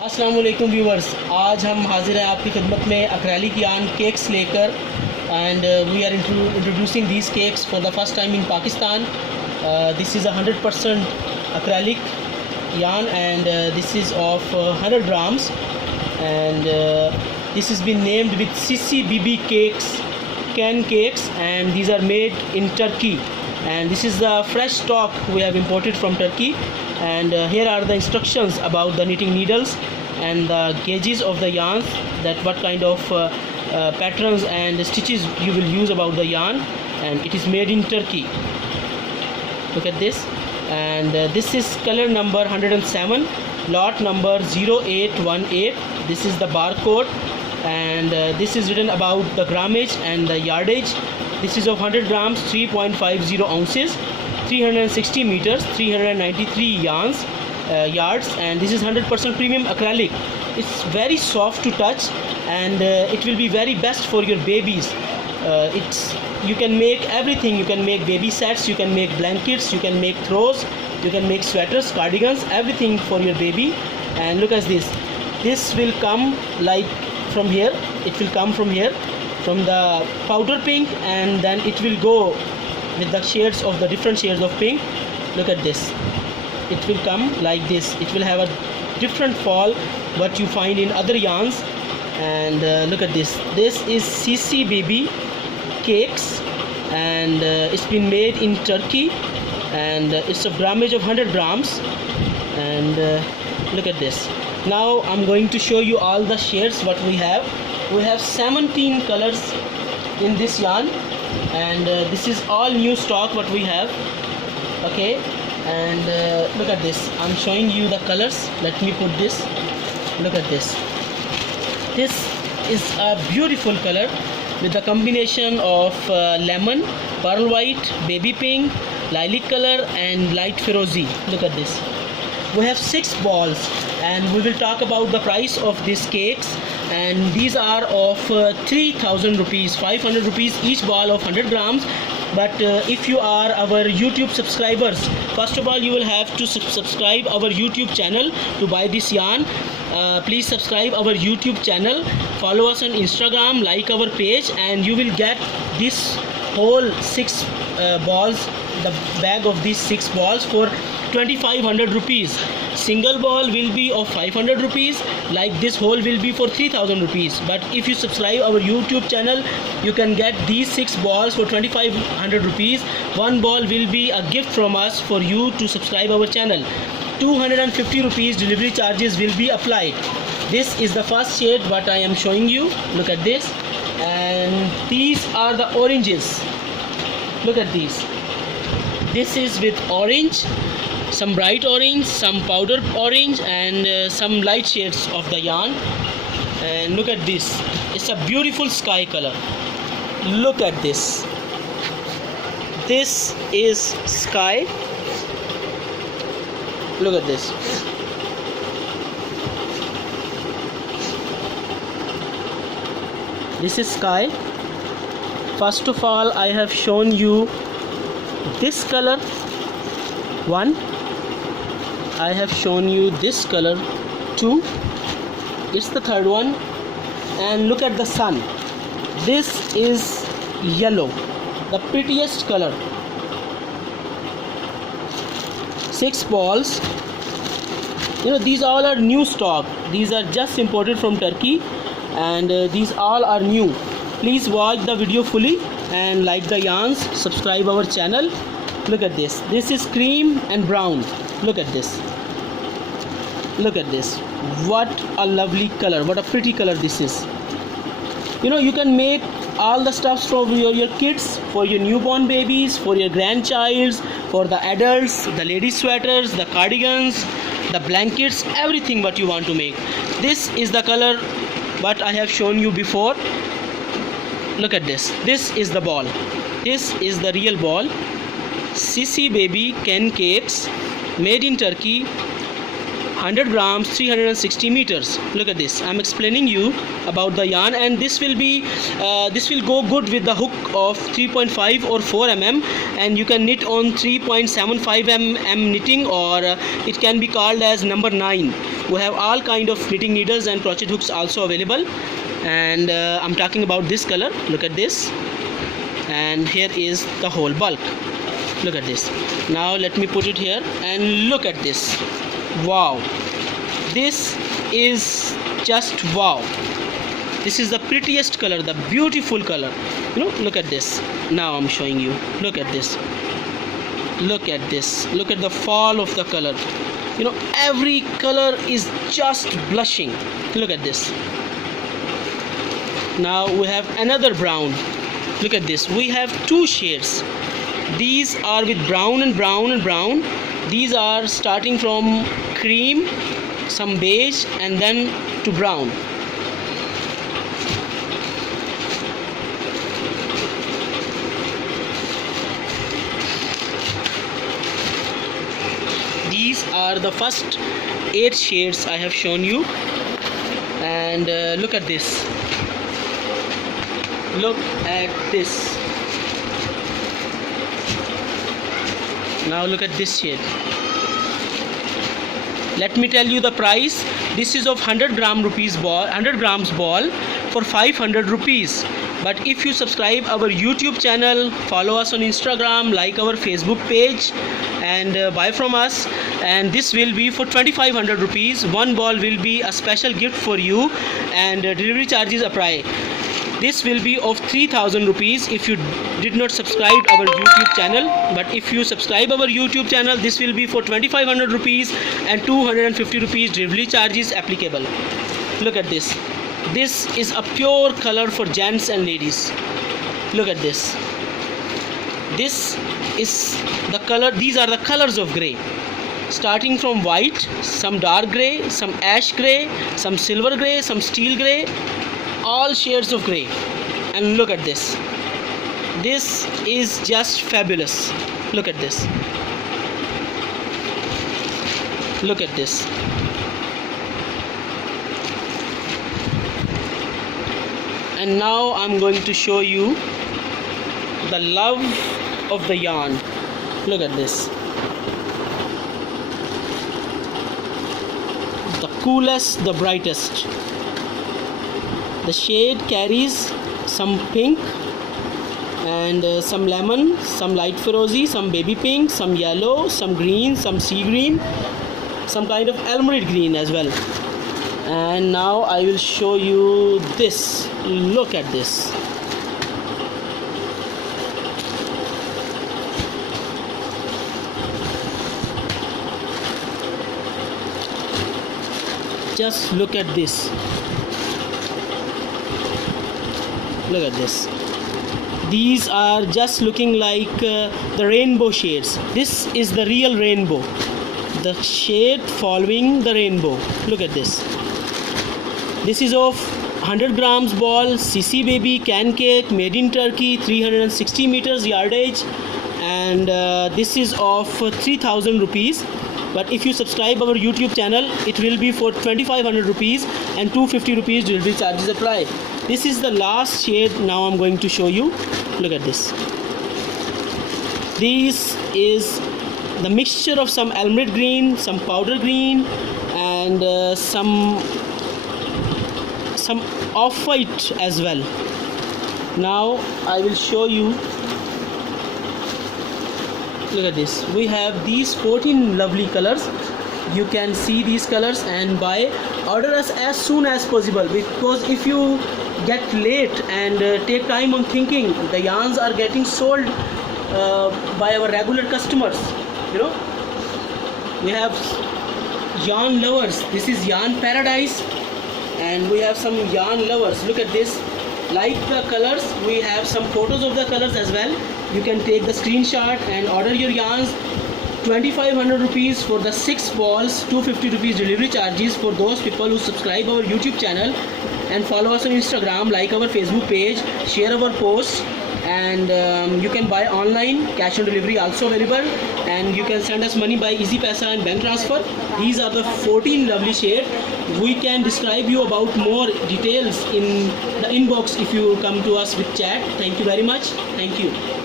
अस्सलाम वालेकुम व्यूवर्स, आज हम हाजिर हैं आपकी खिदमत में अक्रैलिक यान केक्स लेकर and we are introducing these cakes for the first time in Pakistan. This is 100% acrylic yarn and this is of 100 grams and this has been named with CCBB cakes, can cakes, and these are made in Turkey and this is the fresh stock we have imported from Turkey. And here are the instructions about the knitting needles and the gauges of the yarns, that what kind of patterns and stitches you will use about the yarn, and it is made in Turkey. Look at this, and this is color number 107, lot number 0818. This is the barcode and this is written about the grammage and the yardage. This is of 100 grams, 3.50 ounces, 360 meters, 393 yards, and this is 100% premium acrylic. It's very soft to touch and it will be very best for your babies. You can make everything. You can make baby sets, you can make blankets, you can make throws, you can make sweaters, cardigans, everything for your baby. And look at this. This will come like from here. It will come from here, from the powder pink, and then it will go with the shades of the different shades of pink. Look at this. It will come like this. It will have a different fall what you find in other yarns. And look at this. This is CCBB cakes and it's been made in Turkey and it's a grammage of 100 grams. And look at this. Now I'm going to show you all the shades what we have. We have 17 colors in this yarn and this is all new stock what we have. Okay, and look at this. I'm showing you the colors. Let me put this. Look at this. This is a beautiful color with the combination of lemon, pearl white, baby pink, lilac color and light ferozi. Look at this. We have 6 balls and we will talk about the price of these cakes, and these are of 3000 rupees, 500 rupees each ball of 100 grams. But if you are our YouTube subscribers, first of all you will have to subscribe our YouTube channel to buy this yarn. Please subscribe our YouTube channel, follow us on Instagram, like our page, and you will get this whole 6 balls, the bag of these 6 balls for 2500 rupees. Single ball will be of 500 rupees, like this whole will be for 3000 rupees. But if you subscribe our YouTube channel, you can get these 6 balls for 2500 rupees. One ball will be a gift from us for you to subscribe our channel. 250 rupees delivery charges will be applied. This is the first shade what I am showing you. Look at this. And these are the oranges. Look at these. This is with orange, some bright orange, some powder orange, and some light shades of the yarn. And look at this. It's a beautiful sky color. Look at this. This is sky. Look at this. This is sky. First of all, I have shown you this color. One. I have shown you this color. 2. It's the third one. And look at the sun. This is yellow, the prettiest color. 6 balls. These all are new stock. These are just imported from Turkey and these all are new. Please watch the video fully and like the yarns, subscribe our channel. Look at this. This is cream and brown. Look at this. Look at this. What a lovely color. What a pretty color this is. You can make all the stuffs for your kids, for your newborn babies, for your grandchilds, for the adults, the lady sweaters, the cardigans, the blankets, everything what you want to make. This is the color what I have shown you before. Look at this. This is the ball. This is the real ball. CCBB Can Cakes, made in Turkey, 100 grams, 360 meters. Look at this. I'm explaining you about the yarn, and this will go good with the hook of 3.5 or 4 mm, and you can knit on 3.75 mm knitting, or it can be called as number 9. We have all kind of knitting needles and crochet hooks also available, and I'm talking about this color. Look at this, and here is the whole bulk. Look at this. Now let me put it here and look at this. Wow, this is just wow. This is the prettiest color, the beautiful color. Look at this. Now I'm showing you. Look at this. Look at this. Look at the fall of the color. Every color is just blushing. Look at this. Now we have another brown. Look at this. We have two shades. These are with brown and brown and brown. These are starting from cream, some beige, and then to brown. These are the first 8 shades I have shown you, and look at this. Look at this. Now look at this shade. Let me tell you the price. This is of 100 grams ball for 500 rupees. But if you subscribe our YouTube channel, follow us on Instagram, like our Facebook page, and buy from us, and this will be for 2500 rupees. One ball will be a special gift for you, and delivery charges apply. This will be of 3000 rupees if you did not subscribe our YouTube channel. But if you subscribe our YouTube channel, this will be for 2500 rupees and 250 rupees delivery charges applicable. Look at this. This is a pure color for gents and ladies. Look at this. This is the color. These are the colors of grey, starting from white, some dark grey, some ash grey, some silver grey, some steel grey, all shades of grey. And look at this. This is just fabulous. Look at this. Look at this. And now I'm going to show you the love of the yarn. Look at this. The coolest, the brightest. The shade carries some pink and some lemon, some light Ferozi, some baby pink, some yellow, some green, some sea green, some kind of emerald green as well. And now I will show you this. Look at this. Just look at this. Look at this. These are just looking like the rainbow shades. This is the real rainbow. The shade following the rainbow. Look at this. This is of 100 grams ball, CC baby, can cake, made in Turkey, 360 meters yardage, and this is of 3000 rupees. But if you subscribe our YouTube channel, it will be for 2500 rupees and 250 rupees delivery charges apply. This is the last shade now I'm going to show you. Look at this. This is the mixture of some emerald green, some powder green, and some off-white as well. Now I will show you. Look at this. We have these 14 lovely colors. You can see these colors and buy. Order us as soon as possible, because if you get late and take time on thinking, the yarns are getting sold by our regular customers. We have yarn lovers. This is yarn paradise, and we have some yarn lovers. Look at this. Like the colors, we have some photos of the colors as well. You can take the screenshot and order your yarns. 2500 rupees for the 6 balls, 250 rupees delivery charges for those people who subscribe our YouTube channel and follow us on Instagram, like our Facebook page, share our posts, and you can buy online, cash on delivery also available, and you can send us money by Easy Paisa and bank transfer. These are the 14 lovely shades. We can describe you about more details in the inbox if you come to us with chat. Thank you very much. Thank you.